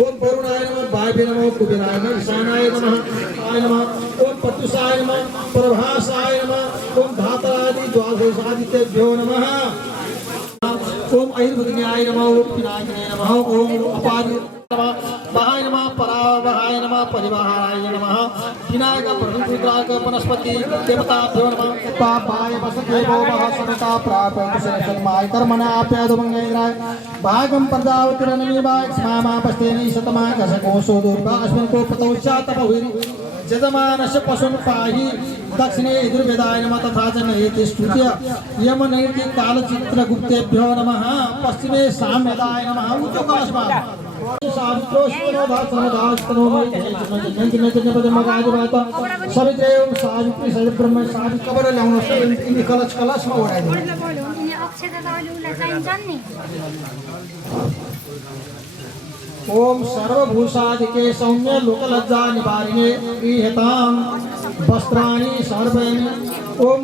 ओम वरुणाय नमः वायवे नमः कुबेराय नमः ईशानाय नमः आय नमः ओम पत्युषाय नमः प्रभासाय नमः ओम धातरादि द्वादशादित्यभ्यो नमः ओम ऐर्वग्न्याय नमः ओम पिनाकिने नमः ओम अपादि नमः महाय नमः परावहाय नमः परिवाहाय नमः विनायक प्रभुद्राक वनस्पति देवताभ्यो नमः पापाय वसदेवो महासनता प्रापयतु शरणमाय कर्मणा आप्यादमंगैराय भागं प्रदावतिरनमीवाय स्मामा पस्तेनि शतमा कसकोसो दुर्भा अस्मिन् कोपतौ चातपहुरि जजमानस्य पशुन् पाहि दक्षिणे दुर्वेदाय नमः तथा च नयति स्तुत्य यमनैति कालचित्रगुप्तेभ्यो नमः पश्चिमे साम्यदाय नमः उच्चकलस्मात् सवित्रेव सावित्री सविब्रह्म सावि कबर ल्याउनुहोस् यिनी कलशमा ओढाइदिनु ओम सर्वभूषादिके सौम्य लोकलज्जा निवारिणे गृह्यतां वस्त्राणि सर्वैः ओम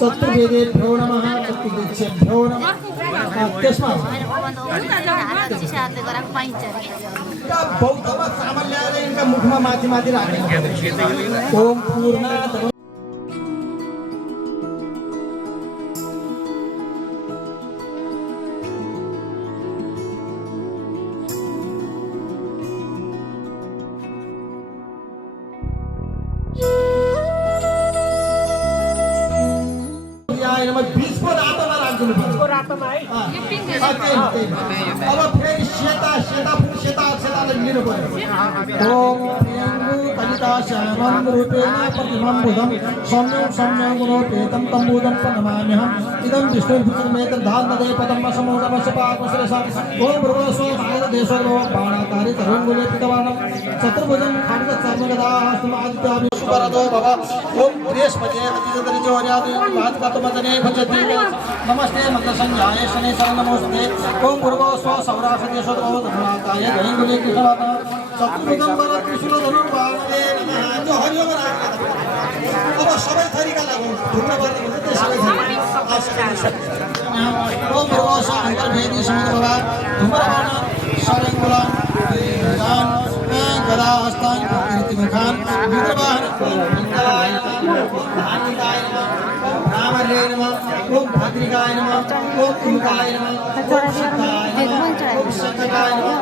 चतुर्वेदेभ्यो नमः चतुर्वेदेभ्यो नमः त्यसमा बौद्धमा चामल ल्याएर यिनका मुखमा माथि माथि राख्ने ओम पूर्णात् अब फेरि सेता लिनु पर्यो ओम कलिता श्यामं रूपेण प्रतिमं बुधं सम्यं गुणोपेतं तं बुधं प्रणमाम्यहम् इदं विष्णुर्भुजमेतद्धान्नदे पदं समोदमस्य पाकश्रेषा ओम भृगस्व भारतदेशो बाणाकारि तरुङ्गुलेपितवानं चतुर्भुजं खड्गचार्मगदास्तुमादित्याभिषुवरदो भव ओम बृहस्पते अतिदरिजोर्यादि भातकतमदने भजति नमस्ते मंत्रसंज्ञाय शनि शरणमोस्ते ओम पूर्वस्व सौराष्ट्रदेशो धर्माकाय गैंगुले कृष्णवाता चतुर्भुजं वर त्रिशूलधनुर्वाहने नमः जो हरिओम अब सबै थरीका लागु ढुक्न पर्ने हुन्छ सबै ओम पूर्वस्व अन्तर्भेदी समित भवा धूम्रवर्ण शरङ्गुलं गान गदा हस्तान कीर्तिमुखान विद्रवाहन इंद्राय नमः धानिकाय नमः रामरे नमः ओम भद्रिकाय नमः ओम कुमुकाय नमः ओम शक्ताय नमः ओम शक्ताय नमः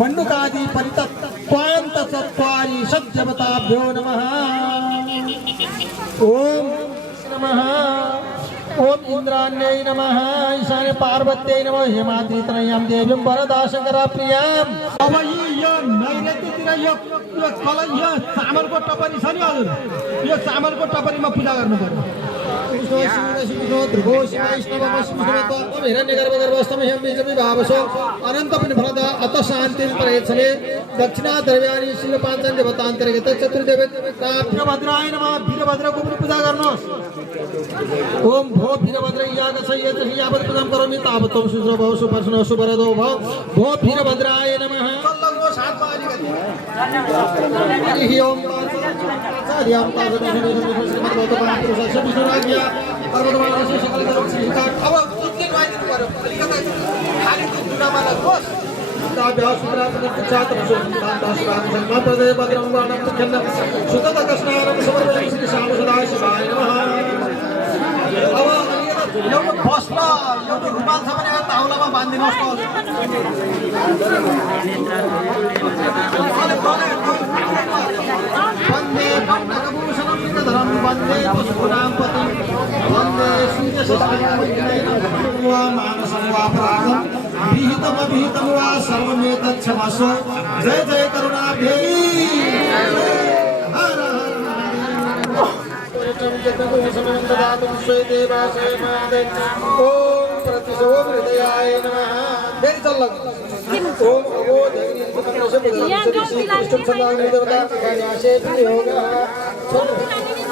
मंडुकादि परितत्वांत चत्वारि सज्जवताभ्यो नमः ओम नमः ओम इंद्राण्यै नमः ईशान्य पार्वत्यै नमः हेमाद्रितनयां देवीं वरदा शंकरा प्रियां अब यो नैवेद्यतिर यो चामलको टपरी छ नि हजुर यो चामलको टपरीमा पूजा गर्नु पर्यो अनंत फलदा अत शांति प्रयत्ने दक्षिणा द्रव्यानि शिल्पांचन देवतांतर्गत चतुर्देवताभ्यभद्राय नमः वीरभद्रको पूजा गर्नुहोस् ओम भो वीरभद्र यावत् पूजां करोमि तावत् त्वं सुभव सुपर्शनो सुवरदो भव भो वीरभद्राय नमः सात बारी हरि ओम हरि ओम अब कुनै नआइदिनु पर्यो अलिकति खाली दुनामा लाग्नुहोस् ताभ्यास सुत्रापन छात्र दास रामचन्द्र प्रदे भद्रं वर्णं खण्ड सुतत कृष्णारं समर्पयामि श्री श्याम सदाय शिवाय नमः अब एउटा बस्न एउटा रुमाल छ भने ताउलामा बान्दिनुहोस् वन्दे पट्टकभूषणं निकधरं वन्दे पशूनां पतिं वन्दे सूर्यशशाङ्कं वा मानसं वा परागं विहितमविहितं वा सर्वमेतच्छमस्व जय जय करुणाब्धे हर ओम प्रतिशो हृदयाय नमः फेरि चल्ला ओम अगो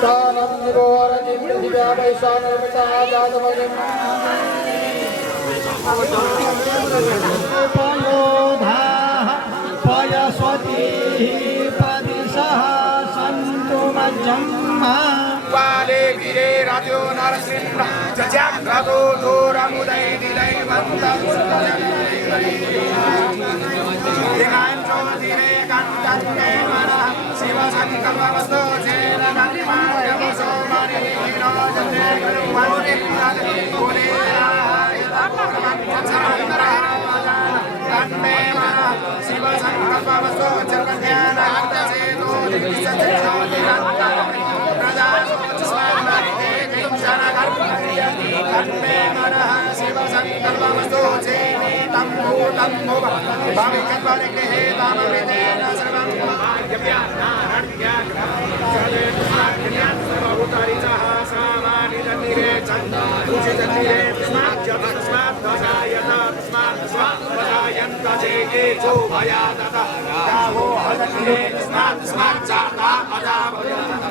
दानं निवारणि पृथिव्या वैशानर्मिता जातमगं पयोधाः पयस्वतीः पदिशः सन्तु मज्जम्मा वाले वीरे राजो नरसिंह जजाग्रतो दोरमुदय दिलै वन्दं दिनाञ्चो दिने कण्ठन्ते मनः शिवसङ्कल्पवस्तो चेन नन्मार्गमसो मणि विराजते वन्दे कुले तन्मे मनः शिवसङ्कल्पवस्तो चेतो तन्मे मनः शिवसङ्कल्पमस्तु चेतं भूतं भुव भविष्यद्वरिग्रहे तामृतेन सर्वं सर्वभूतारिचः सामानिजन्निरे चन्द्रभूषिजन्निरे तस्मात् वजायन्त चेके चोभया ततः गावो हजन्निरे तस्मात् चाता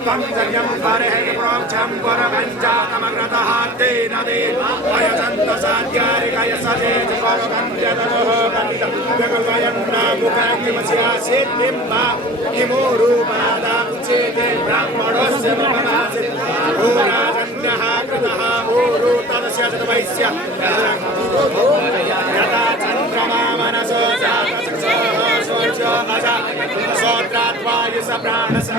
पंचर्यं परहरि प्रोक्षं परपञ्चातमग्रतः तेन देव अयजन्त साध्यारिकय सचेत परगन्त्यतरोः कण्ठं जगवयन्नामुखाग्निमस्यासीत् बिम्बा किमो रूपादा उच्यते ब्राह्मणस्य ममासित् ओ राजन्यः कृतः ऊरु तदस्य वैश्य यदा चन्द्रमा मनसो जातचक्षुः स्वस्य अजा सोत्राद्वायुस प्राणस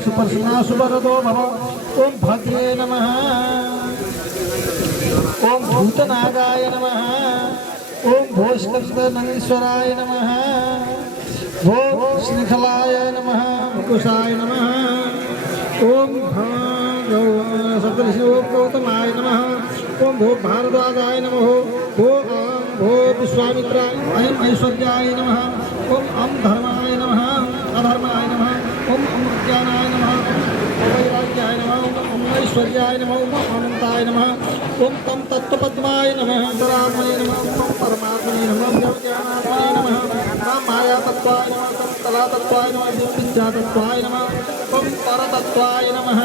सुप्रसन्ना सुवरदो भव। ओम भद्रे नमः। ओम भूतनागाय नमः। ओम भोस्कंदनंदीश्वराय नमः। भो श्रीखलाय नमः। कुशाय नमः। ओम गौतमाय नमः। ओम भो भारद्वाजाय नमः। भो विश्वामित्राय ऐश्वर्याय नमः। ओम अम धर्माय नमः। अधर्माय नमः। ओम अमृज्ञानाय नमः। वैराग्याय नमः। ओम ऐश्वर्याय नमः। ओम अनंताय नमः। ओम तम तत्वपद्माय नमः। परात्मने नमः। ओम परमात्मने नमः। ज्ञानात्मने नमः। ओम माया तत्वाय नमः। ओम कला तत्वाय नमः। ओम विद्या तत्वाय नमः। ओम परतत्वाय नमः।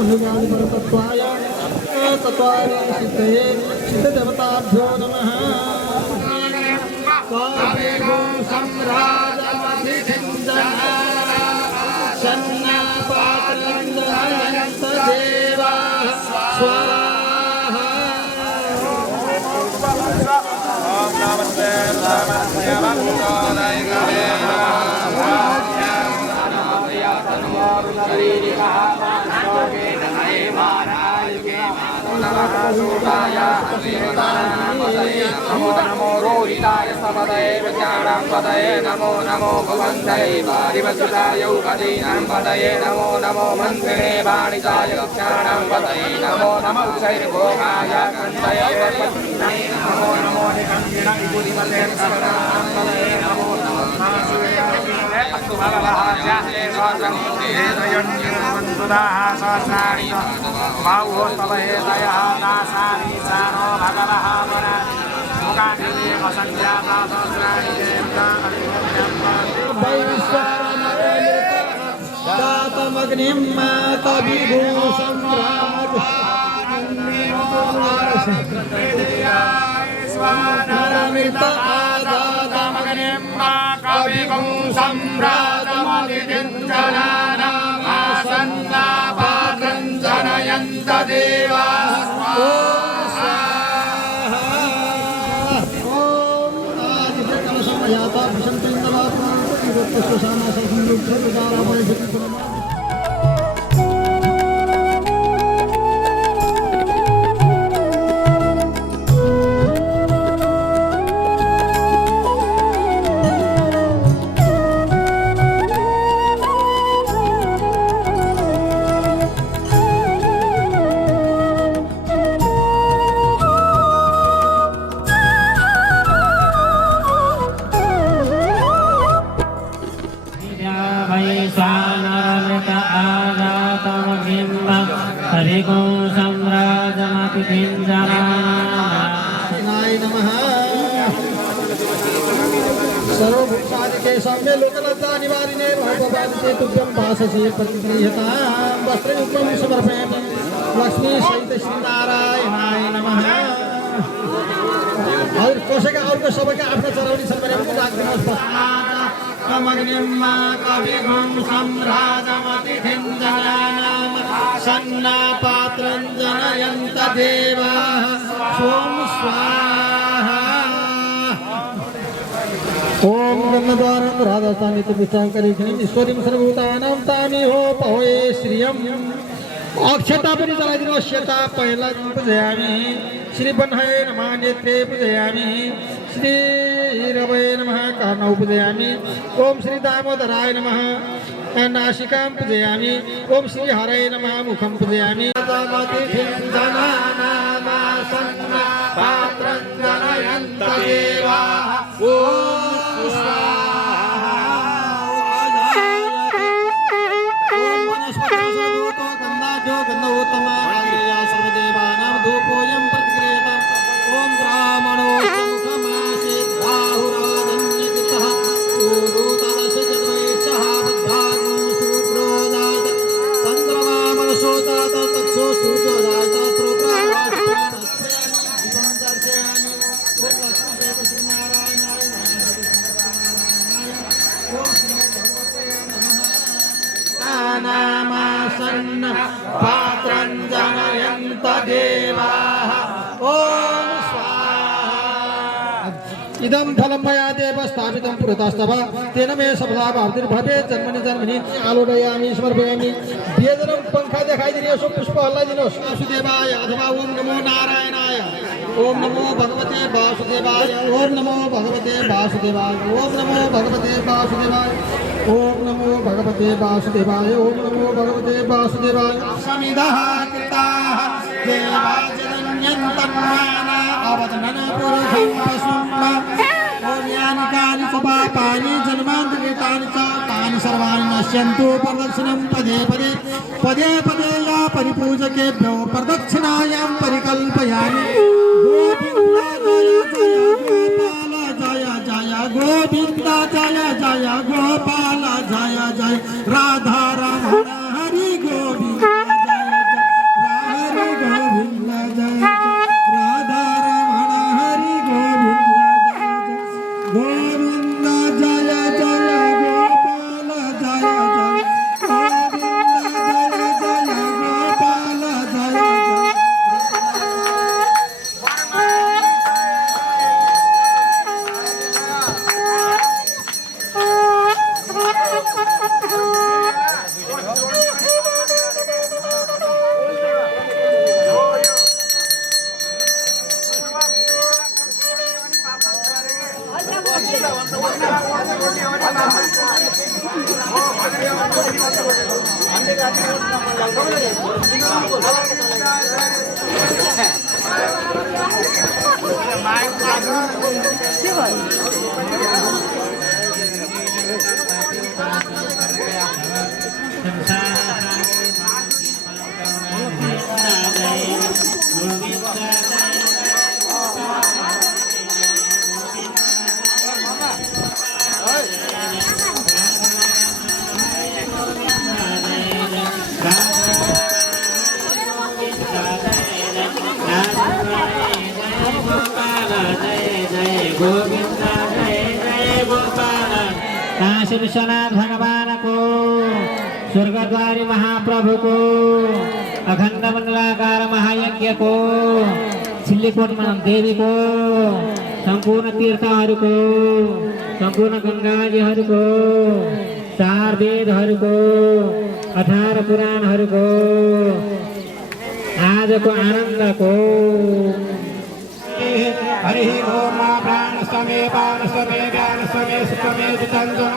अनुगामि परतत्वाय तत्वाय सिद्ध देवताभ्यो नमः। काव्यगो सम्राजमधिचिन्तन सन्नापात्रन्दयन्तदेवा स्वाहा। ओम नमस्ते नमस्ते नमो नमो रोहिताय समदये विज्ञानं पदये नमो नमो भवन्तये पारिवसुताय उपदीनां पदये नमो नमो मन्त्रिणे वाणिजाय ज्ञानं पदये नमो नमो उच्चैर्भोगाय कण्ठये नमो नमो निकण्ठिन विभूतिमते पदये नमो नमो अस्तु भगवः सहस्राणि बाहुस्तवहे दयः दासानि सानो भगवः मुखादिदेव सञ्जाता सहस्राणि दातमग्निं मातविभूषं स्वानरमित आदातमग्निं मातविभूं सम्राजमधिचिन्तनानामासन्नापात्रं जनयन्त देवाः याता सर्वभूतादिके साम्ये लोकलज्जा निवारिणे भवभवादिते तुभ्यं भाससे प्रतिगृह्यतां वस्त्रयुग्मं समर्पयामि लक्ष्मी सहित श्रीनारायणाय नमः। और कोसेका और को सबैका आफ्नो चराउनी छ भने पनि राख्दिनुहोस्। अमग्निं मातविभूं सम्राजमतिथिं जनानां सन्नापात्रं जनयन्त देवाः सोम स्वाहा। ओम गन्धद्वारं राधास्थानि विचाङ्करीक्षणम् ईश्वरीं सर्वभूतानां तामिहो पहोये श्रियम्। अक्षता पनि चलाइदिनुहोस्। श्यता पहिला पूजयामि। श्री बन्हये नमः नेत्रे पूजयामि। श्री रवये नमः कर्णौ पूजयामि। ओम श्री दामोदराय नमः नासिकां पूजयामि। ओम श्री हरये नमः मुखं पूजयामि। पात्रं जनयन्त देवाः पात्रं जनयन्त देवाः ओम स्वाहा। इदं फलं मया देव स्थापितं पुरतस्तव तेन मे सफला भवेत् जन्मनि जन्मनि आलोडयामि समर्पयामि वेदनं पंखा दिखाई दे रही पुष्प हल्ला दिनोस् वासुदेवाय अथवा ओम नमो नारायणाय ओम नमो भगवते वासुदेवाय ओम नमो भगवते वासुदेवाय ओम नमो भगवते वासुदेवाय ओम नमो भगवते वासुदेवाय ओम नमो भगवते वासुदेवाय समिदः कृताः देवाजनन्यन्तन्माना अवदनन पुरुषं पशुम्मा ओम यानि कानि च पापानि जन्मान्तरितानि च तानि सर्वाणि नश्यन्तु प्रदक्षिणं पदे पदे पदे पदे या परिपूजकेभ्यो प्रदक्षिणायां परिकल्पयामि गोविंद जय जय गोपाल जय जय राधा रमण हरि गोविंद हरि गोविंद जय राधा रमण हरि गोविंद गोविंद जय जय गोपाल जय जय गोविंद जय जय गोपाल जय जय काशी विश्वनाथ भगवान को, स्वर्गद्वारी महाप्रभु को, अखंड मंडलाकार महायज्ञ को, छिल्लीकोट देवी को, संपूर्ण तीर्थहरू को, संपूर्ण गंगाजीहरू को, 4 वेदहरू को, 18 पुराणहरू को, आजको आनन्द को हरि ओम प्राण समे पान समे ज्ञान समे सुखमे चितंजन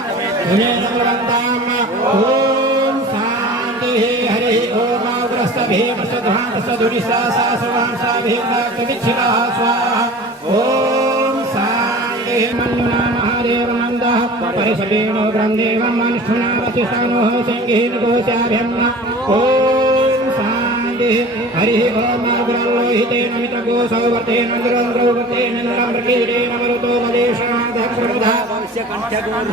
ओम शांति हरि ओम ग्रस्त भीम सध्वान सधुरिसा सासवान साभिन्नाथ विच्छिन्नः स्वाहा ओम शांति मन्युना महादेव नंदः परिसवेणो ब्रह्मदेवं मनुष्यनावतिष्ठानो सिंहेन गोस्याभ्यम्न ओम शांति हरि ओम अग्रलोहितेन मित्रगोसौवर्तेन अग्रन्द्रौवर्तेन नम्रकीरेण मरुतो मदेशाधक्रमधा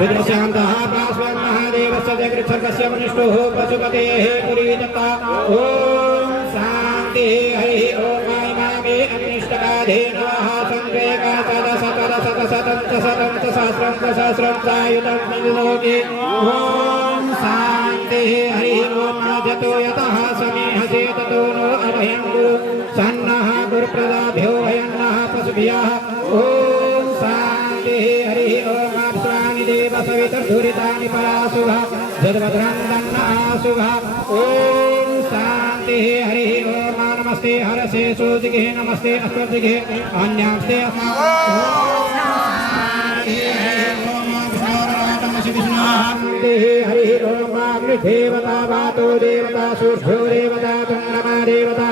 रुद्रशान्तः पार्श्वं महादेवस्य जगृच्छर्गस्य मनिष्ठोः पशुपतेः पुरीदत्ता ॐ शान्ति हरि ओम मामे अग्निष्टकाधेनः सङ्ग्रेकाचदशतदशतशतं सहस्रं चायुतं निलोके ॐ शान्ति हरि ओम जतो यतः समेहसे ततो नो अभयं गुरु सन्नः गुरुप्रदाभ्यो भयन्नः पशुभ्यः ॐ शान्ति हरि ओम अप्सराणि देव सवितर्धुरितानि पराशुभः जद्भद्रं दन्नाशुभः ॐ शान्ति हरि ओम नमस्ते हरसे सोजिगे नमस्ते अस्वर्जिगे अन्यांस्ते हरि ओम अग्निदेवता वातो देवता सूर्यो देवता चन्द्रमा देवता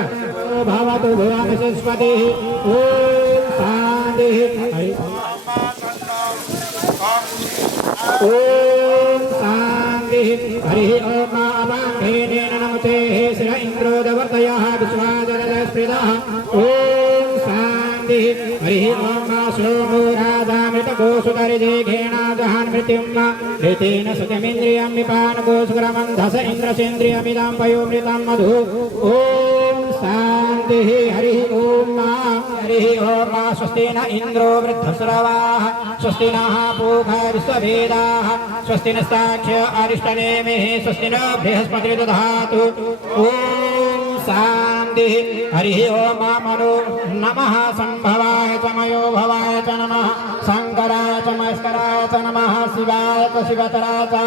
भवतु भुवन सरस्वती ॐ शान्ति हरि ॐ शान्ति हरि ओम अवाङ्घेनेन नमते श्र इन्द्रो दवर्तयः विश्वाजलस्पृदः ॐ शान्ति हरि ओम सोमो राधामृतगोसुतरिदेघेण जहान् मृत्युं ऋतेन सुखमिन्द्रियं निपानगोसुरमन्धस इन्द्रसेन्द्रियमिदं पयोमृतं मधु ॐ शान्ति हरि ओम स्वस्ति न इन्द्रो वृद्धश्रवाः स्वस्ति नः पूषा विश्ववेदाः स्वस्ति नस्ताक्ष्य अरिष्टनेमिः स्वस्ति न बृहस्पतिर्दधातु ॐ शान्ति हरि ओम मनो नमः संभवाय च मयो भवाय च नमः च नमः शिवाय च शिवतरा च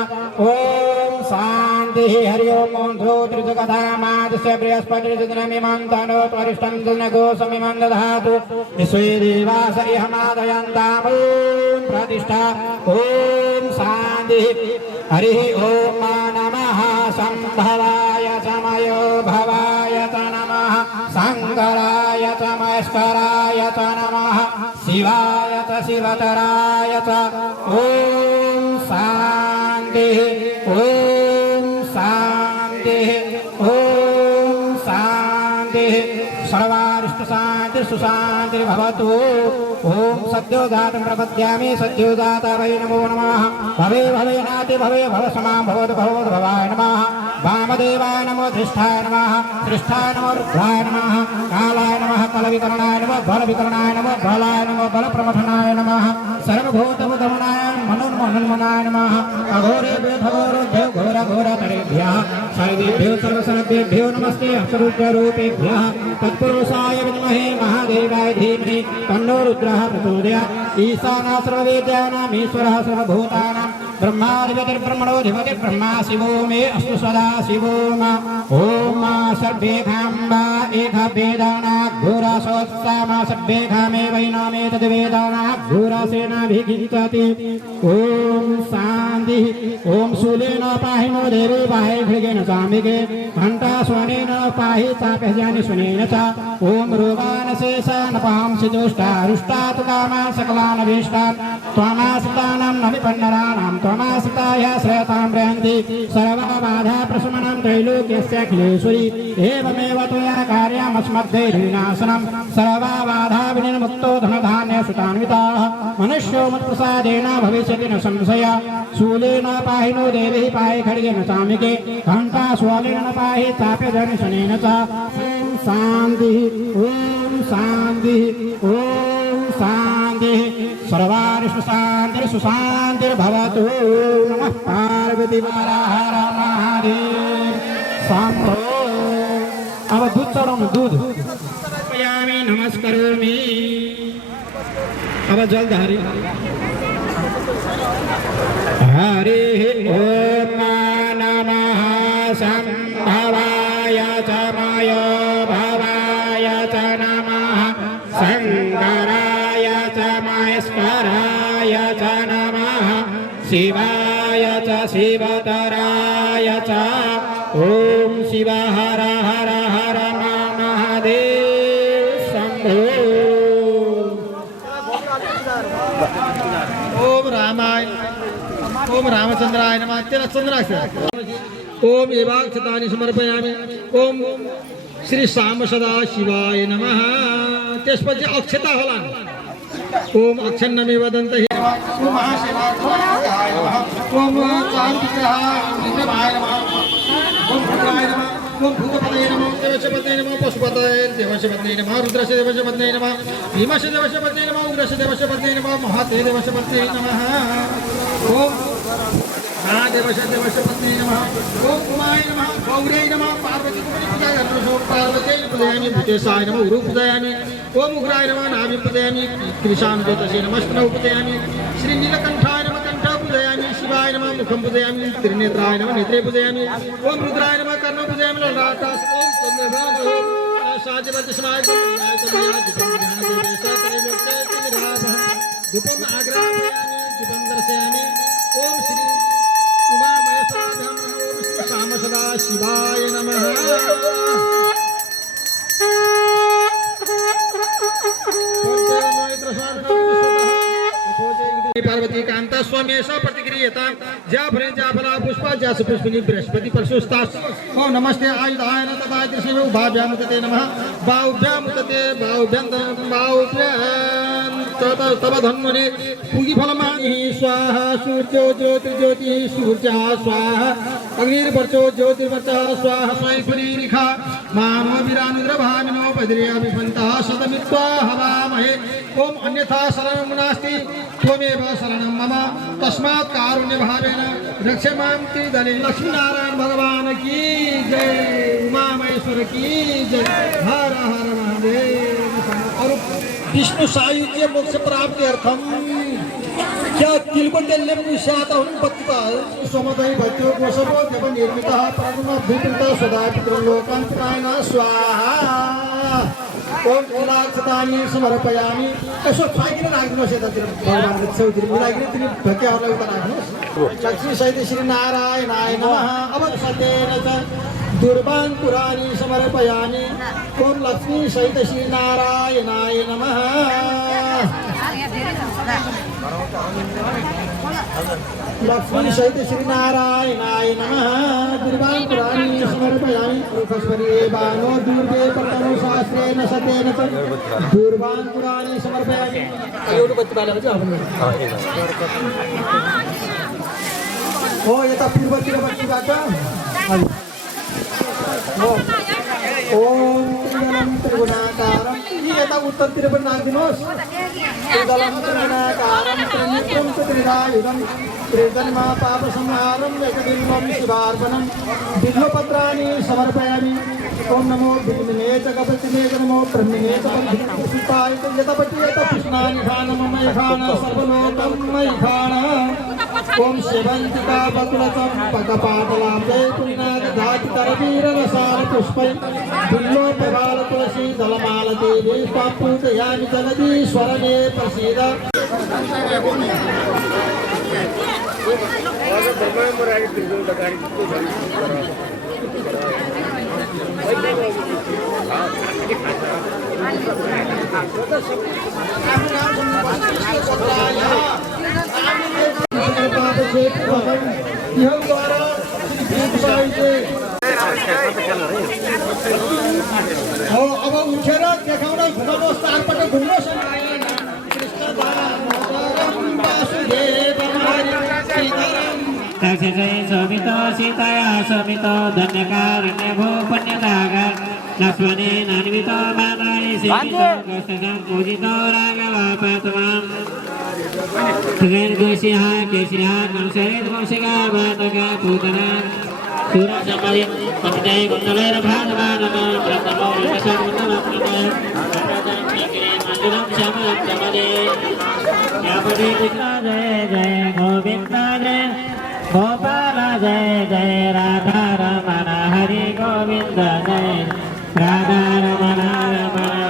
ओम शांति हरि ओम ध्रुवत्रिजगधामादस्य बृहस्पतिर्जनमिमन्तनो त्वरिष्ठं जनगोसमिमं दधातु विश्वे देवास इहमादयन्ताम् ओम प्रतिष्ठा ओम शांति हरि ओम नमः संभवाय समयो भवाय च नमः शंकराय च महेश्वराय च नमः शिवाय च शिवतराय च ओम शांति ओम शांति ओम शांति सर्वारिष्ट शांति सुशांति भवतु ओम सद्योजातं प्रपद्यामि सद्योजाता वै नमो नमः भवे भवे नाति भवे भव समां भवतु भवतु भवाय नमः वामदेवाय नमो धृष्ठाय नमः धृष्ठाय नमो रुद्राय नमः कालाय नमः कलविकरणाय नमः बलविकरणाय नमः बलाय नमः बलप्रमथनाय नमः सर्वभूतमुदमनाय मनोन्मनाय नमः अघोरेभ्यो भगोरेभ्यो घोरघोरतरेभ्यः सर्वेभ्यो सर्वसर्वेभ्यो नमस्ते हस्तरूप्यरूपेभ्यः तत्पुरुषाय विद्महे महादेवाय धीमहि तन्नो रुद्रः प्रचोदयात् ईशानः सर्ववेद्यानामीश्वरः सर्वभूतानां ब्रह्माधिपतिर्ब्रह्मणोऽधिपतिर्ब्रह्मा शिवो मे अस्तु सदा शिवो ओम सर्वेखाम्बा एकवेदानाघोरासोत्सामा सर्वेखामे वैनामे तद्वेदानाघोरासेनाभिघिञ्चति ओम शान्तिः ओम शूलेन पाहि नो देवी पाहि भृगेन सामिके घण्टा स्वनेन पाहि चापहजानि स्वनेन च ओम रोगान् शेषान् पांसि दुष्टारुष्टात् कामान् सकलान् अभीष्टान् त्वमाश्रितानां न विपन्नराणां त्वमाश्रिताय श्रेयतां प्रयन्ति सर्वबाधा प्रशमनं त्रैलोक्यस्याखिलेश्वरी एवमेव त्वया कार्यमस्मद्दैर्विनाशनं सर्वबाधा विनिर्मुक्तो धनधान्यसुतान्विताः मनुष्यो मत्प्रसादेन भविष्यति न संशय शूलेन पाहि नो देवी पाहि खड्गेन सामिके घण्टा स्वलेन पाहि चाप्यजनि शनेन च ओम शान्तिः ओम शान्तिः ओम शान्तिः सर्वारिष्ट शांतिर सुशांतिर्भवतु नमः पार्वती हर महादेव शंभो अब दूध चढ़ाउनु दूध यामी नमस्करोमि अब जल धारी हरि ओम नमः संभवाय च मयो भवाय च नमः शंकराय च महेश्वराय च नमः शिवाय च शिवतराय च ओम शिव हर हर हर महादेव शंभो ओम रामाय ओम रामचंद्राय नमः तेरा चंद्राक्ष ओम एवाक्षतानि समर्पयामि ओम श्री श्याम सदा शिवाय नमः त्यसपछि अक्षता होला ओम अक्षन्नमे वदन्त हे ओम महाशिवाय ओम चान्तिग्रहाय नमः ओम भद्राय नमः ओम भूतपतये नमः देवशपतये नमः पशुपतये देवशपतये नमः रुद्रस्य देवशपतये नमः भीमस्य देवशपतये नमः उग्रस्य देवशपतये नमः महते देवशपतये नमः ओम महादेवस्य देवशपतये नमः ओम उमाय नमः गौर्यै नमः पार्वती पूजा पार्वती पूजयामि भूतेशाय नमः उरु पूजयामि ओम उग्राय नमः नाभि पूजयामि कृशानुज्योतसे नमः स्तनौ पूजयामि श्री नीलकण्ठाय नमः कण्ठौ पूजयामि शिवाय नमः मुखं पूजयामि त्रिनेत्राय नमः नेत्रे पूजयामि ओम रुद्राय नमः कर्णौ पूजयामि ललाटास ओम तन्मेवामो साजवतिस्माय धूपम् आग्रापयामि धूपं दर्शयामि ओम श्री उमामहेश्वराभ्यां नमः ओम श्री श्याम सदा शिवाय नमः पार्वती कांता स्वामी ऐसा प्रतिक्रियता ज्या फले ज्या फला पुष्पा ज्यास पुष्पिनी बृहस्पति परशुस्तास ओम नमस्ते आयुधाय न तथा कृष्ण उभाभ्याम तते नमः बाहुभ्याम तते बाहुभ्याम तब धन्वने पूगी फलमानि स्वाहा सूर्यो ज्योतिर्ज्योति सूर्यः स्वाहा अग्निर्वर्चो ज्योतिर्वर्चः स्वाहा स्वयंपुरी लिखा मानो विरानुद्रभामिनो पद्रियाभिपन्तः सदमित्वा हवामहे ओम अन्यथा शरणं नास्ति त्वमेव शरणं मम तस्मात् कारुण्यभावेन रक्ष मां त्रिदले लक्ष्मीनारायण भगवान की जय उमा महेश्वर की जय हर हर महादेव और विष्णु सायुज्य मोक्ष प्राप्ति अर्थम क्या किलकोटेल्ले पुष्यात पत्ता समदय भक्त्यो गोसभो देव निर्मितः परम भूपिता सदा पितृलोकान्तरायण स्वाहा ओम कुलाक्षतानि समर्पयामि यसो फाइकिन राख्नुहोस् यतातिर भगवानको छेउतिर मिलाइकिन तिनी भक्तहरूलाई उता राख्नुहोस् लक्ष्मी सहित श्री नारायणाय नमः अब सत्येन च दुर्वान् पुराणि समर्पयामि ओम लक्ष्मी सहित श्री नारायणाय नमः लक्ष्मी सहित श्री नारायणाय नमः दुर्वान् पुराणि समर्पयामि रूपस्वरी बाणो दुर्गे प्रतनो शास्त्रेण सतेन च दुर्वान् पुराणि समर्पयामि एउटा बत्ती बालेको चाहिँ हो यता पूर्वतिर बत्तीबाट ओम त्रिगुणं त्रिगुणाकारं यता उत्तरतिर पनि राखिदिनुहोस् त्रिदलं त्रिगुणाकारं त्रिनेत्रं त्रिदायुधं त्रिजन्मा पापसंहारं एकबिल्वं शिवार्पणं बिल्वपत्राणि समर्पयामि ओम नमो बिल्वने च कपचिने च नमो ब्रह्मणे च परमपिताय च यतपति यत कृष्णानि खानमय खान सर्वलोकं मयि खान ओम शिवंतिका बकुलतं पकपाटलाम्बे पुरीनागधाति करवीररसाल पुष्पै बिल्वोपबाल तुलसी दलमाल देवी पापूजयामि जगदीश्वर मे प्रसीद अब उठेर देखाउन घुमाउनुहोस् चारपटक घुम्नुहोस् समित सीताया समित धन्यकारण्य भूपन्यदागर लक्ष्मणे नान्वित मानानि सेवित गस्तजं पूजित राघवापतमां त्रिगुणसिंह केशिहा कंसरित वंशिका मातका पूतना सूरसमय पतितय कुण्डलैर भागवानमः ब्रह्मणो विकसन्मुन्नमप्रणय मंजुलं श्यामलं चमदे यापदे कृष्ण जय जय गोविन्द जय गोपाल जय जय राधा रमण हरि गोविन्द जय राधा रमण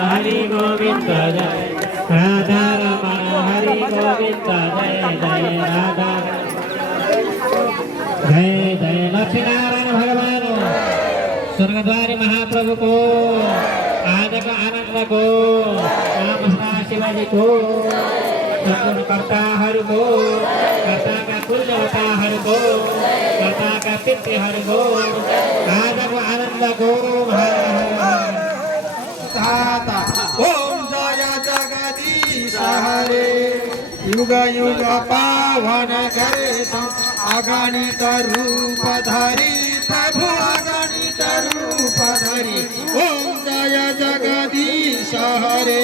हरि गोविन्द जय राधा रमण हरि गोविन्द जय जय राधा जय जय लक्ष्मीनारायण भगवान स्वर्गद्वारी महाप्रभु को आजको आनन्द को रामकृष्ण शिवजी को कर्ताहरूको कर्ताका कुल देवताहरूको कर्ताका पितृहरूको आजको आनन्दको ओम जय जगदीश हरे युग युग पावन करे अगणित रूप धरि प्रभु अगणित रूप धरि ओम जय जगदीश हरे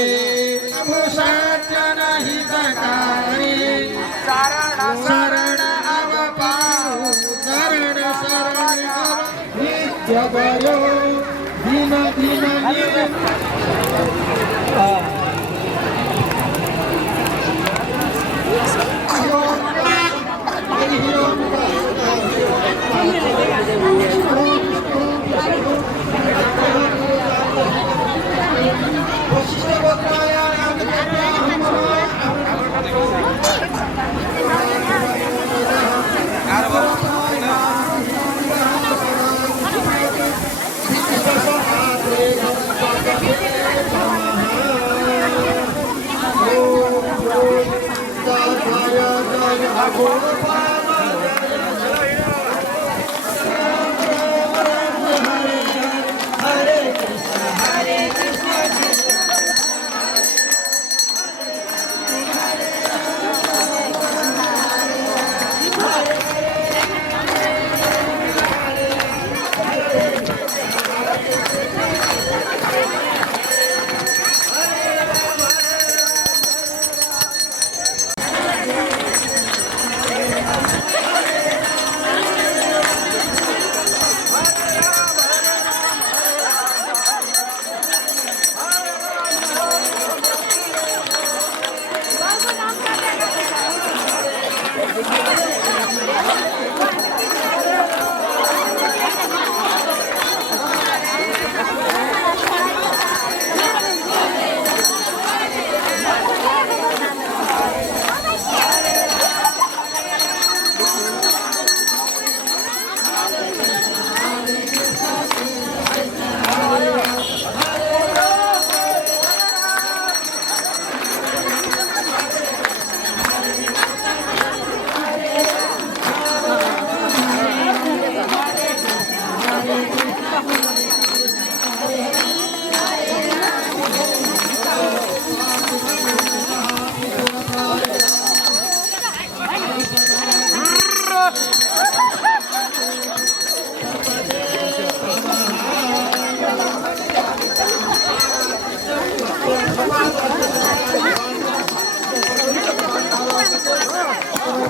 प्रभु सत्य नहीं जगाए शरण अब पाऊ शरण शरण नित्य गयो दिन दिन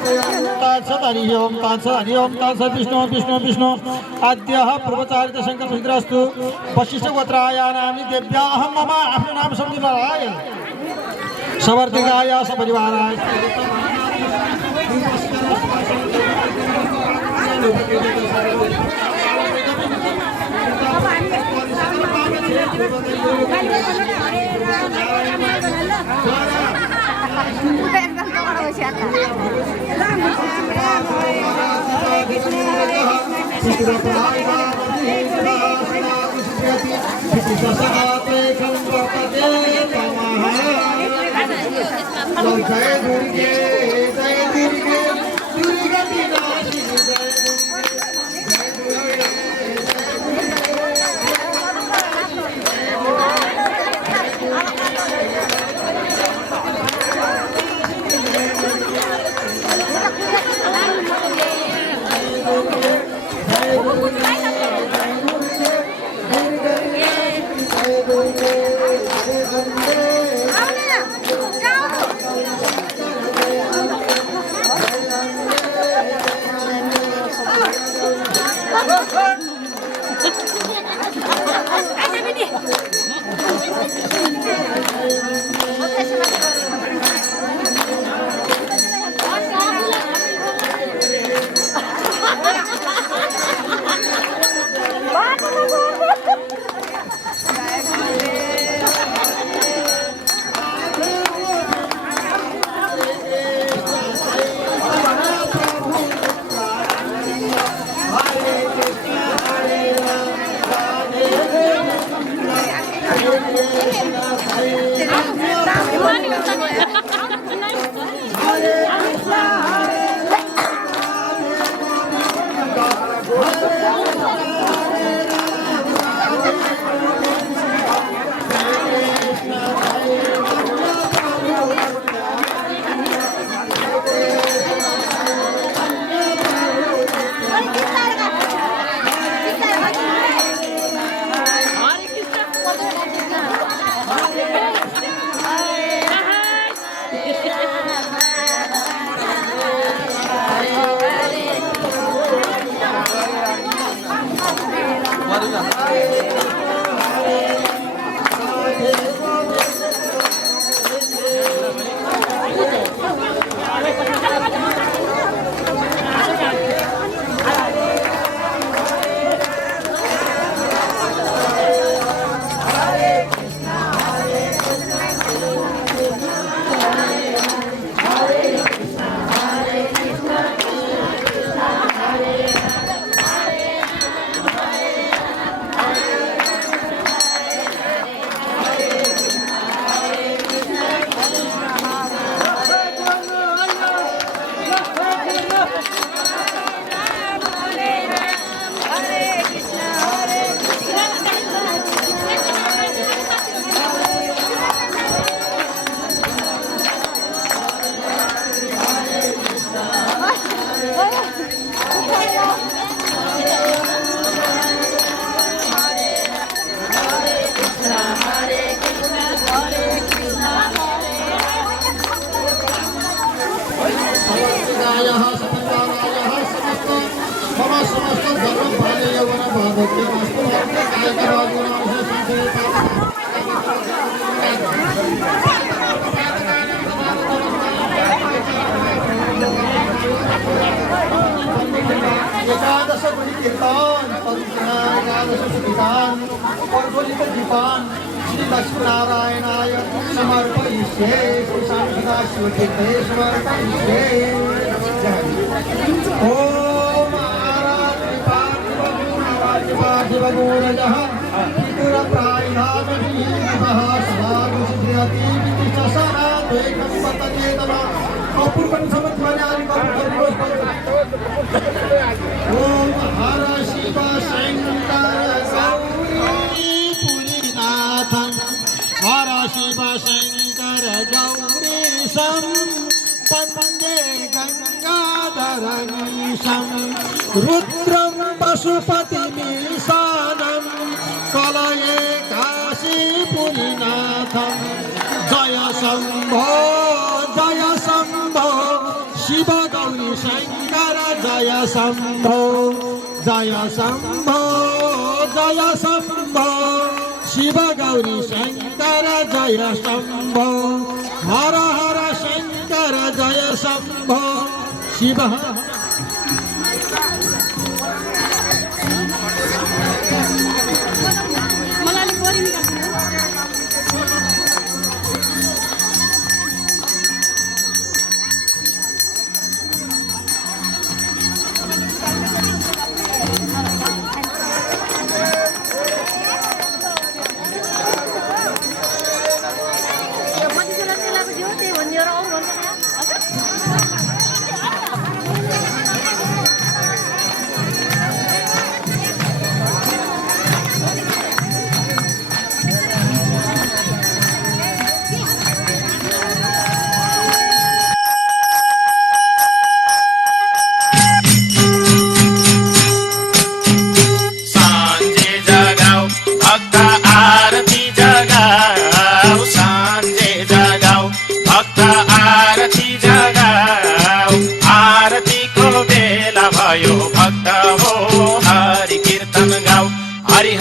तत्सत् हरि ओम तत्सत् विष्णु विष्णु विष्णु आद्यः पूर्वचारित शंकर सुद्रस्तु वशिष्ठ गोत्रायानामि देव्याहं मम आफ्नो नाम सम्झिनुलाई सवर्तिकाय सपरिवाराय जय दुर्गे एकादश बलि कीर्तन एकादश सुविधान पर्वलित दीपान श्री लक्ष्मी नारायणाय समर्पयिष्ये श्री शांतिदा शिवतीर्थे समर्पयिष्ये ओम आराध्य पार्थिव गौरजः पितुर प्रायधामः सदा सिद्ध्यति विदिशसना द्वैकं पतते नमः अपूर्वं समत्वनानि ओम हर शिव शंकर गौरी पुरीनाथं हर शिव शंकर गौरीशं वन्दे गंगाधरमीशं रुद्रं पशुपतिमीशानं कलये काशीपुरीनाथं जय शंभो शिव गौरी शम्भो जय शम्भो जय शम्भो शिव गौरी शङ्कर जय शम्भो हर हर शङ्कर जय शम्भो शिव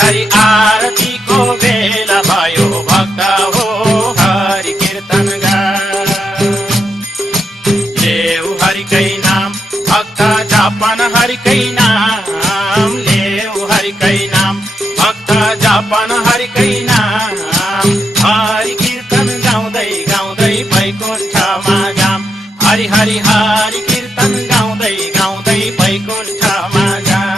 हरि आरती को बेला भयो भक्त हो हरि कीर्तन गाऊ लेऊ हरिकै नाम भक्त जापन हरिकै नाम लेऊ हरिकै नाम भक्त जापन हरिकै नाम हरि कीर्तन गाउँदै गाउँदै वैकुण्ठमा जाम हरि हरि हरि कीर्तन गाउँदै गाउँदै वैकुण्ठमा जाम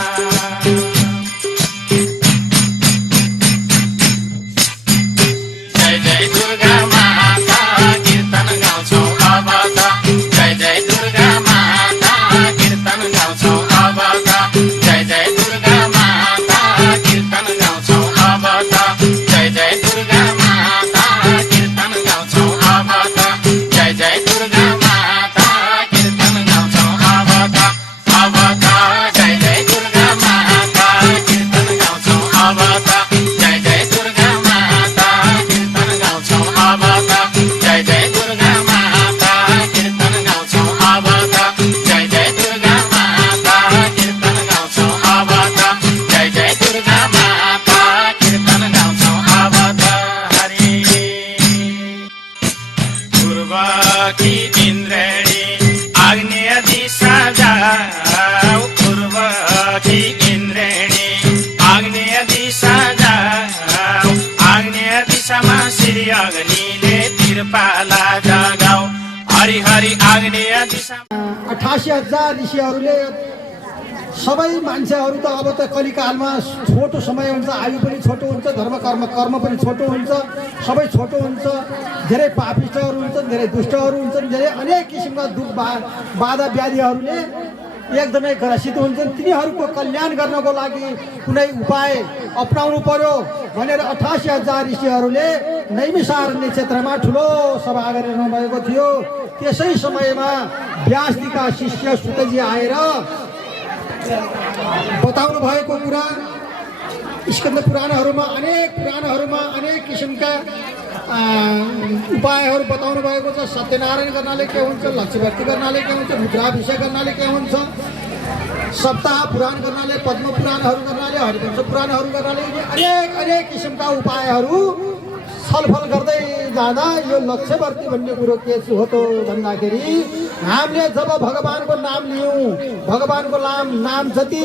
हरि हरि आग्नेय दिशा 88,000 ऋषिहरूले सबै मान्छेहरू त अब त कलिकालमा छोटो समय हुन्छ, आयु पनि छोटो हुन्छ, धर्म कर्म पनि छोटो हुन्छ, सबै छोटो हुन्छ, धेरै पापिष्टहरू हुन्छन्, धेरै दुष्टहरू हुन्छन्, धेरै अनेक किसिमका दुख बाधा व्याधिहरूले एकदमै ग्रसित हुन्छन्। तिनीहरूको कल्याण गर्नको लागि कुनै उपाय अपनाउनु पर्यो भनेर 88,000 ऋषिहरूले नैमिषारण्य क्षेत्रमा ठुलो सभा गरिरहनु भएको थियो। त्यसै समयमा व्यासजीका शिष्य सुतजी आएर बताउनु भएको कुरा स्कन्द पुराणहरूमा अनेक किसिमका उपायहरू बताउनु भएको छ। सत्यनारायण गर्नाले के हुन्छ, लक्ष्मीभक्ति गर्नाले के हुन्छ, रुद्राभिषेक गर्नाले के हुन्छ, सप्ताह पुराण गर्नाले, पद्म पुराणहरू गर्नाले, हरिवंश पुराणहरू गर्नाले अनेक किसिमका उपायहरू छलफल गर्दै जाँदा यो लक्ष्यवर्ती भन्ने कुरो के हो त भन्दाखेरि हामीले जब भगवानको नाम लियौँ, भगवानको नाम जति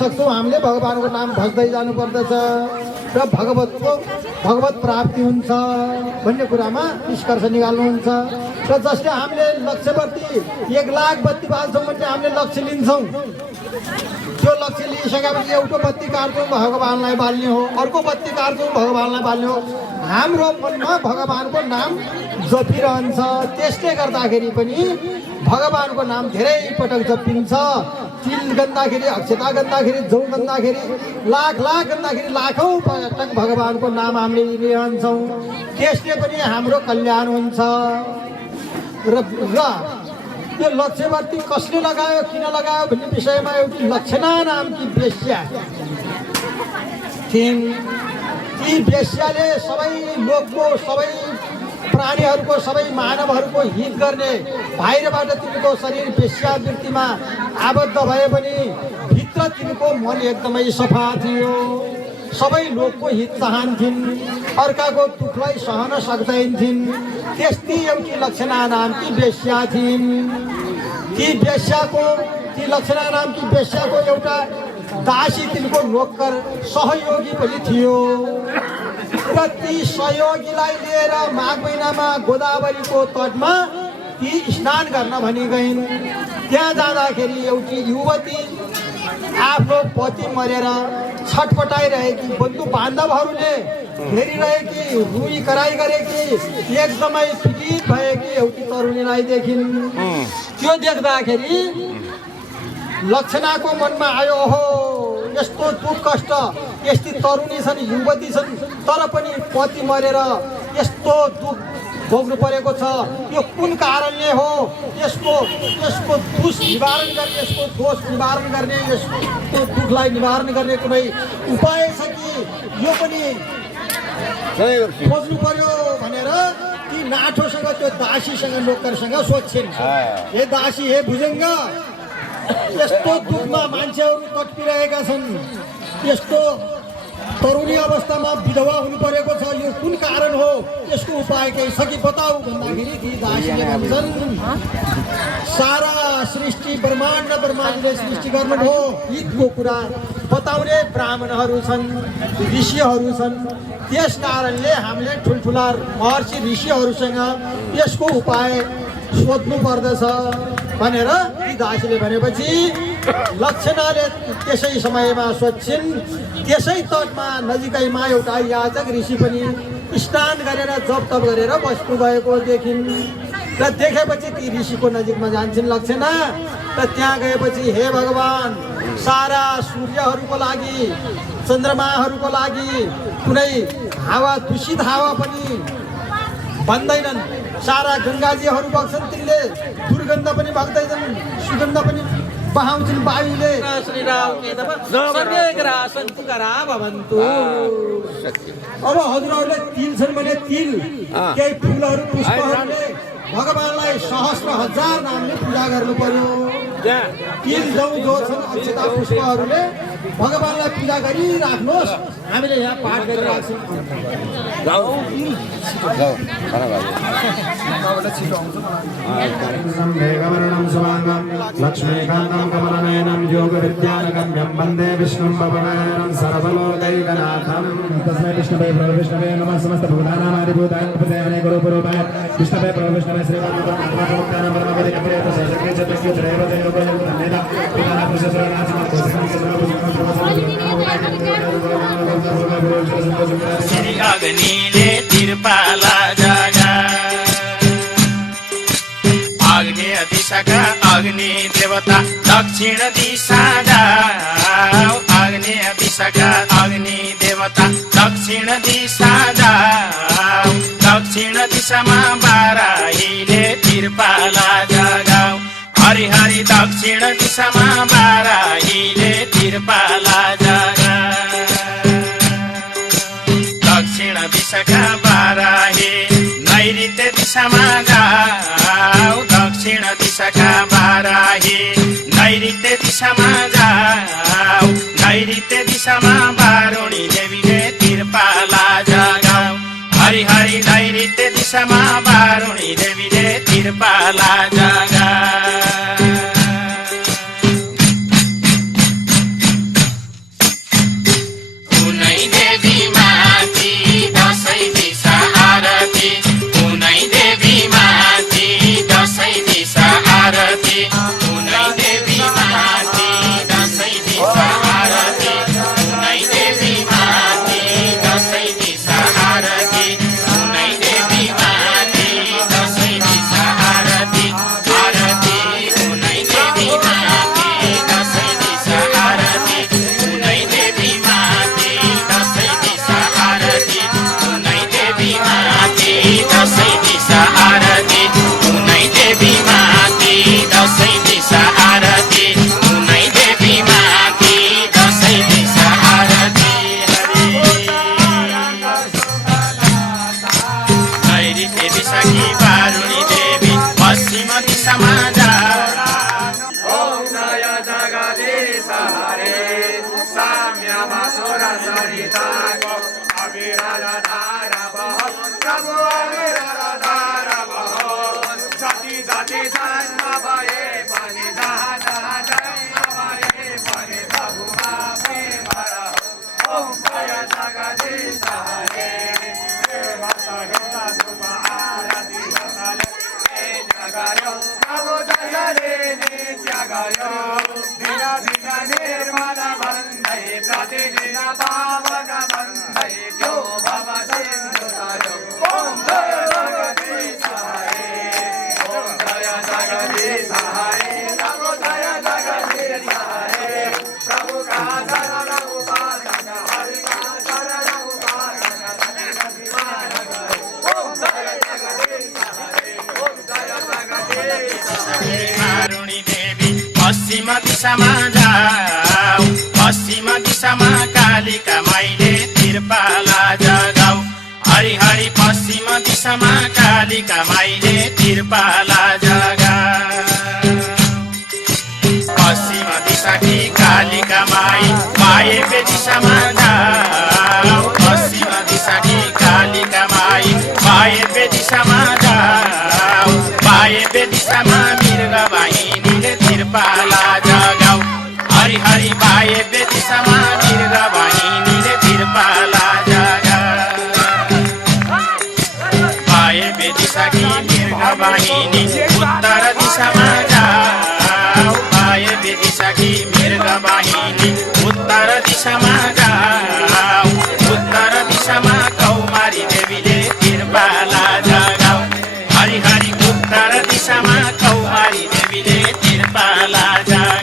सक्छौँ हामीले भगवानको नाम भज्दै जानुपर्दछ र भगवत प्राप्ति हुन्छ भन्ने कुरामा निष्कर्ष निकाल्नुहुन्छ। र जसले हामीले लक्ष्यवर्ती 1,00,000 बत्ती बाल्छौँ भने हामीले लक्ष्य लिन्छौँ। त्यो लक्ष्य लिइसकेपछि एउटा बत्ती काट्छौँ भगवानलाई बाल्ने हो, अर्को बत्ती काट्छौँ भगवानलाई बाल्ने हो। हाम्रो मनमा भगवानको नाम जपिरहन्छ। त्यसले गर्दाखेरि पनि भगवानको नाम धेरै पटक जपिन्छ। तिल गन्दाखेरि, अक्षता गन्दाखेरि, जौ गन्दाखेरि, लाख गन्दाखेरि लाखौँ पटक भगवानको नाम हामीले लिइरहन्छौँ। त्यसले पनि हाम्रो कल्याण हुन्छ। र यो लक्ष्यवर्ती कसले लगायो, किन लगायो भन्ने विषयमा एउटी लक्षणा नामकी वेश्या थिइन्। ती वेश्याले सबै लोकको, सबै प्राणीहरूको सबै मानवहरूको हित गर्ने, बाहिरबाट तिमीको शरीर वेश्यावृत्तिमा आबद्ध भए पनि भित्र तिमीको मन एकदमै सफा थियो। सबै लोकको हित चाहन्थिन्, अर्काको दुःखलाई सहन सक्दैनथिन्। त्यस्ती एउटी लक्षणा नामकी वेश्या थिइन्। ती लक्षणा नामकी वेश्याको एउटा दासी तिनको नोकर सहयोगी पनि थियो र ती सहयोगीलाई लिएर माघ महिनामा गोदावरीको तटमा ती स्नान गर्न भनी गइन्। त्यहाँ जाँदाखेरि एउटी युवती आफ्नो पति मरेर छटपटाइरहेकी, बन्धु बान्धवहरूले हेरिरहेकी, रुई कराई गरेकी, एकदमै पीडित भएकी एउटी तरुणीलाई देखिन्। त्यो देख्दाखेरि लक्षणाको मनमा आयो, हो यस्तो दुःख कष्ट, यस्ती तरुणी छन्, युवती छन्, तर पनि पति मरेर यस्तो दुःख भोग्नु परेको छ। यो कुन कारणले हो? यसको दोष निवारण गर्ने, यसको दोष निवारण गर्ने, यसको दुःखलाई निवारण गर्ने कुनै उपाय छ कि? यो पनि खोज्नु पर्यो भनेर ती नाठोसँग, त्यो दासीसँग, नोकरसँग सोध्छिन्। हे दासी, हे भुजङ्ग, यस्तो दुःखमा मान्छेहरू तडपिरहेका छन्, यस्तो तरुणी अवस्थामा विधवा हुनु परेको छ, यो कुन कारण हो? यसको उपाय केही छ कि बताऊ भन्दाखेरि ती दासीले भन्छन्, सारा सृष्टि ब्रह्माण्डले सृष्टि गर्नुभयो, हितको कुरा बताउने ब्राह्मणहरू छन्, ऋषिहरू छन्। त्यस कारणले हामीले ठुल्ठुला महर्षि ऋषिहरूसँग यसको उपाय सोध्नु पर्दछ भनेर ती दासीले भनेपछि लक्षणाले त्यसै समयमा सोध्छिन्। त्यसै तटमा नजिकैमा एउटा याचक ऋषि पनि स्नान गरेर जप तप गरेर बस्नु भएको देखिन् र देखेपछि ती ऋषिको नजिकमा जान्छन् लक्षणा र त्यहाँ गएपछि, हे भगवान, सारा सूर्यहरूको लागि, चन्द्रमाहरूको लागि कुनै हावा, दूषित हावा पनि भन्दैनन्। सारा गङ्गाजीहरू बग्छन्, तिनले दुर्गन्ध पनि बग्दैनन्, सुगन्ध पनि बहाउँछन् वायुले। अब हजुरहरूले तिल छन् भने तिल, केही फुलहरू, पुष्पहरूले भगवानलाई सहस्र हजार नामले पूजा गर्नु पर्यो। तिल, जौ जो छन्, अक्षता पुष्पहरूले भगवानलाई पूजा गरिराख्नुहोस्। हामीले यहाँ पाठ गरिराख्छौँ। लक्ष्मीकान्तं कमलनयनं योगविद्यानगम्यं वन्दे विष्णुं भवनयनं सर्वलोकैकनाथं। तस्मै विष्णवे प्रभो विष्णवे नमः। समस्तभूतानामादिभूताय प्रपदयाने गुरुपुरूपाय विष्णवे प्रभो विष्णवे श्रीरामकृष्णानां परमपदिकप्रियः सहस्रकृत चतुष्टय त्रयः देवदेवो पिताना श्री अग्निले तिरपाला जगा, आग्नेय दिशाका अग्नि देवता दक्षिण दिशा जाऊ, आग्नेय दिशाका अग्नि देवता दक्षिण दिशा जाऊ, दक्षिण दिशामा बाराहीले तिरपाला जगाऊ, हरि हरि दक्षिण दिशामा बाराहीले तिरपाला जगा, दक्षिण दिशाका बाराही नैऋत्य दिशामा जाऊ, दक्षिण दिशाका बाराही नैऋत्य दिशामा जाऊ, नैऋत्य दिशामा बारुणी देवीले तिरपाला जगाऊ, हरि हरि नैऋत्य दिशामा बारुणी देवीले तिरपाला जगा। दिशाकी बारुणी देवी पश्चिम दिशामा जाऊ। ओम जय जगदीश हरे साम्यमा सुर सरिताको अविरल धारा बहो प्रभु अविरल धारा बहो जति जति जन्म भए पनि जहाँ जहाँ जन्म भए पनि प्रभुमा प्रेम रहो। ओम जय जगदीश हरे प्रेम सहित धूप आरती बसले गयो प्रभु जसले नित्य गयो दिन दिन निर्मल भन्दै प्रतिदिन पावन भन्दै जो भव सिन्धु तरो। ओम जय जगदीश हरे ओम जय जगदीश हरे प्रभु जय जगदीश हरे प्रभु का शरण उपासना हरि का शरण उपासना ओम जय जगदीश हरे ओम जय जगदीश बारुणी देवी पश्चिम दिशामा जाऊ। पश्चिम दिशामा कालिका माईले तिरपाला जगाऊ। हरि हरि पश्चिम दिशामा कालिका माईले तिरपाला जगाऊ। पश्चिम दिशाकी कालिका माई वायव्य दिशामा जाऊ। पश्चिम दिशाकी कालिका माई वायव्य दिशामा जाऊ। वायव्य दिशामा मृग वाहिनीले तिरपाला जगाऊ। हरि हरि वायव्य दिशामा मृग वाहिनीले तिरपाला जगाऊ। वायव्य दिशाकी मृग वाहिनी उत्तर दिशामा जाऊ। वायव्य दिशाकी मृग वाहिनी उत्तर दिशामा जाऊ। उत्तर दिशामा कौमारी देवीले तिरपाला जगाऊ। हरि हरि उत्तर दिशामा कौमारी देवीले तिरपाला जगाऊ।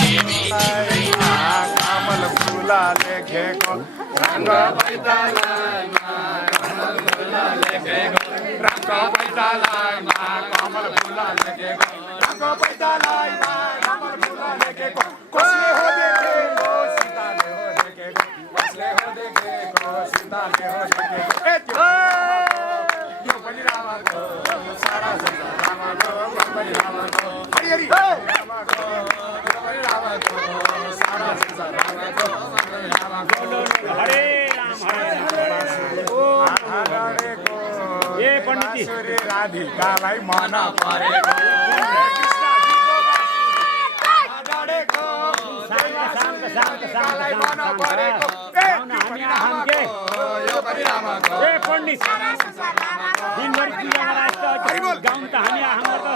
देवी तिम्रै नाम कमल फुला लेखेको रङ्ग पैतालामा कमल फुला लेखेको रङ्ग पैतालामा कमल फुला लेखेको रङ्ग पैतालामा कमल फुला लेखेको कसले हो देखेको सीताले हो देखेको कसले हो देखेको सीताले हो देखेको ए त्यो यो पनि रामको सारा संसार रामको यो पनि रामको हरि हरि रामको यो पनि रामको सारा संसार रामको हरे राम ए पण्डितजी राधिकालाई मन परेको ए पण्डित दिनभरि पूजामा राख्छ गाउँ त हामी हाम्रो त